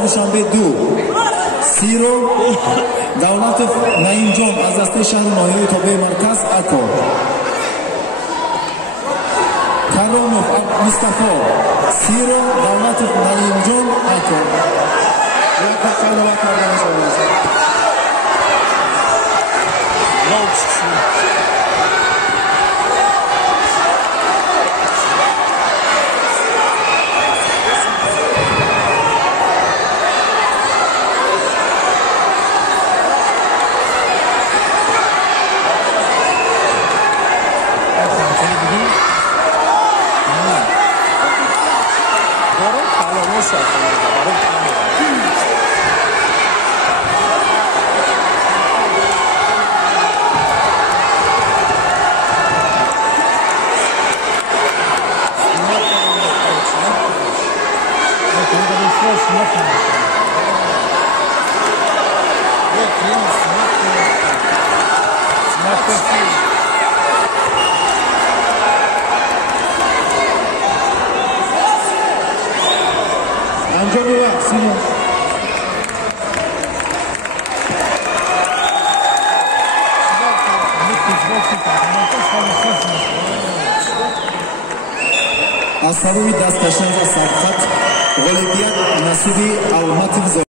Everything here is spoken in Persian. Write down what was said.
دوشنبه 2 سیرو دولت نعیم جان از دسته شهر ناحیه تابع مرکز اکو کرامов مصطفی سیرو دولت نعیم جان اکو از سروی دست کشنج سرخط غالبیت نصیبی او مطلب